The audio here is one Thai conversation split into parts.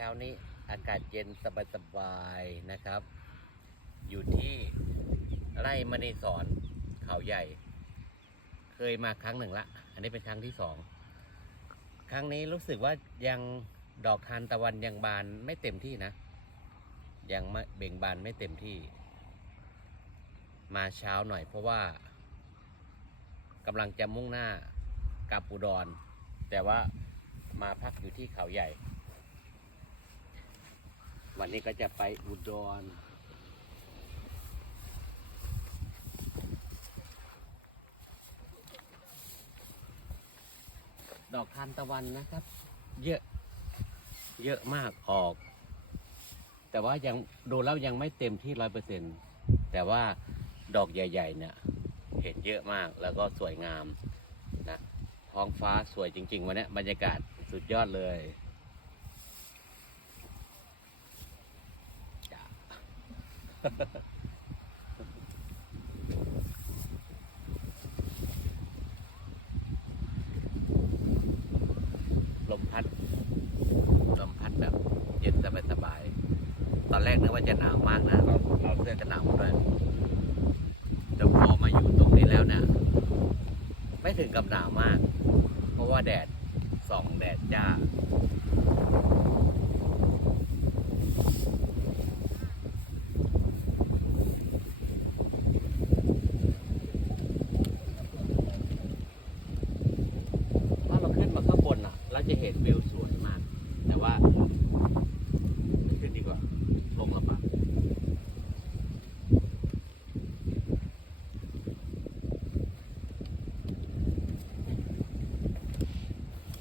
ช้านี้อากาศเย็นสบายๆนะครับ อยู่ที่ไร่มณีสอนเขาใหญ่ เคยมาครั้งหนึ่งละ อันนี้เป็นครั้งที่สองครั้งนี้รู้สึกว่ายังดอกทานตะวันยังบานไม่เต็มที่นะ ยังเบ่งบานไม่เต็มที่ มาเช้าหน่อยเพราะว่ากำลังจะมุ่งหน้ากลับอุดร แต่ว่ามาพักอยู่ที่เขาใหญ่ วันนี้ก็จะไปอุดรดอกทานตะวันนะครับ เยอะเยอะมากออก แต่ว่ายังดูแล้วยังไม่เต็มที่ร้อยเปอร์เซ็นแต่ว่าดอกใหญ่ ๆ เนี่ย เห็นเยอะมากแล้วก็สวยงามนะท้องฟ้าสวยจริง ๆ วันนี้บรรยากาศสุดยอดเลยจ้ะ ลมพัด ลมพัดแบบเย็นสบายๆตอนแรกนึกว่าจะหนาวมากนะเราเราเสื้อกันหนาวมาด้วยแต่พอมาอยู่ตรงนี้แล้วเนี่ยไม่ถึงกับหนาวมาก เพราะว่าแดดส่องแดดจ้าถ้าเราขึ้นมาข้างบนอะ เรา จะเห็นวิวสวยมาก แต่ว่าไม่ขึ้นดีกว่า ลงลำบาก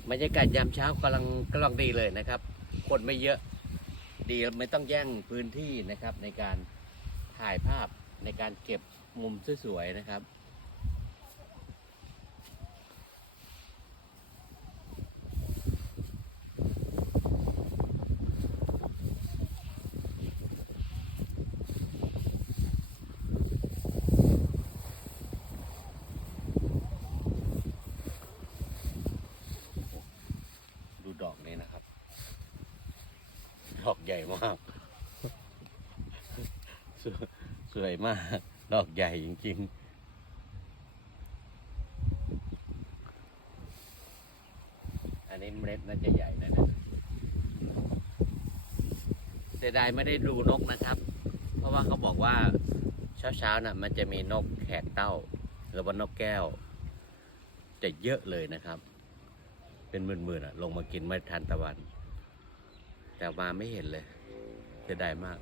บรรยากาศยามเช้ากำลังกำลังดีเลยนะครับ คนไม่เยอะดีไม่ต้องแย่งพื้นที่นะครับในการถ่ายภาพในการเก็บมุมสวยๆนะครับ ดูดอกนี้นะครับ ดอกใหญ่มากสวยสวยมาก ดอกใหญ่จริงๆอันนี้เมล็ดน่าจะใหญ่นะเนี่ยเสียดายไม่ได้ดูนกนะครับ เพราะว่าเขาบอกว่าเช้าๆน่ะ มันจะมีนกแขกเต้า หรือว่านกแก้ว จะเยอะเลยนะครับ เป็นหมื่นๆอะ ลงมากินเม็ดทานตะวัน แต่มาไม่เห็นเลยเสียดายมาก